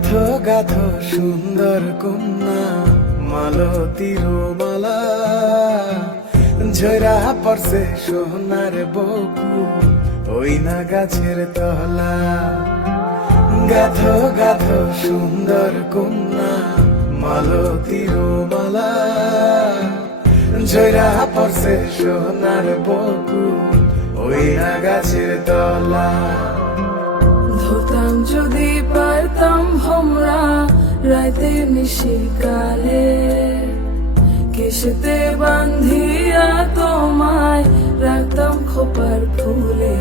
গাথো গাথো সুন্দর কন্যা মালতীর মালা, ঝরা পড়ছে সোনার বকু ওই না গাছের তলা। গাথো গাথো সুন্দর কন্যা মালতীর মালা, ঝরা পড়ছে সোনার বকু ওই না গাছের তলা। ধরতাম যদি পারতাম ভমরা রাতে নিশিকালে, কেশেতে বান্ধিয়া তোমায় রাখতাম খোপার ফুলে।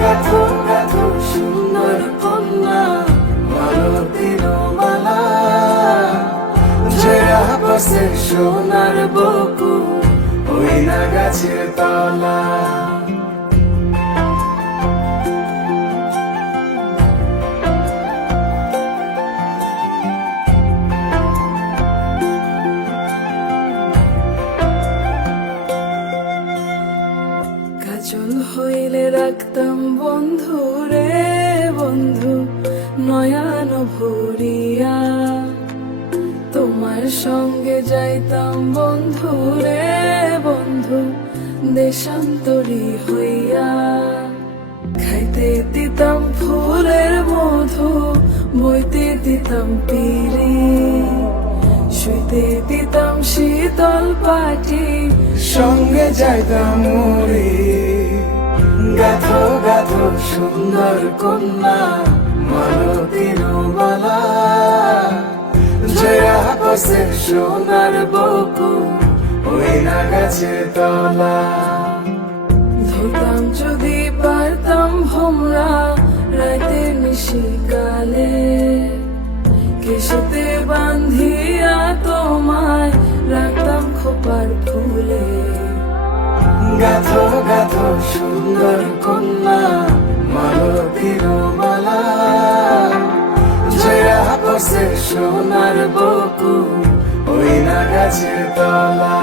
গাথো গাথো সুন্দর কন্যা মালতীর মালা, ঝরা পড়ছে সোনার বকু ওই না গাছের তলা। কাজল হইলে রাখতাম বন্ধু রে বন্ধু নয়ন ভরিয়া, তোমার সঙ্গে যাইতাম বন্ধু রে বন্ধু দেশান্তরী হইয়া। খাইতে দিতাম ফুলের মধু, বইতে দিতাম পিরি, শুইতে দিতাম শীতল পাটি, সঙ্গে যাইতাম মরি। গাথো গাথো সুন্দর কন্যা মালতীর মালা, ঝরা পড়ছে সোনার বকু ওই না গাছের তলা। ধরতাম যদি পারতাম ভমরা রাতে নিশিকালে, কেশেতে বান্ধিয়া তোমায় রাখতাম খোপার ফুলে। গাথো গাথো সুন্দর কন্যা মালতীর মালা, ঝরা পড়ছে সোনার বকু ওই না গাছের তলা।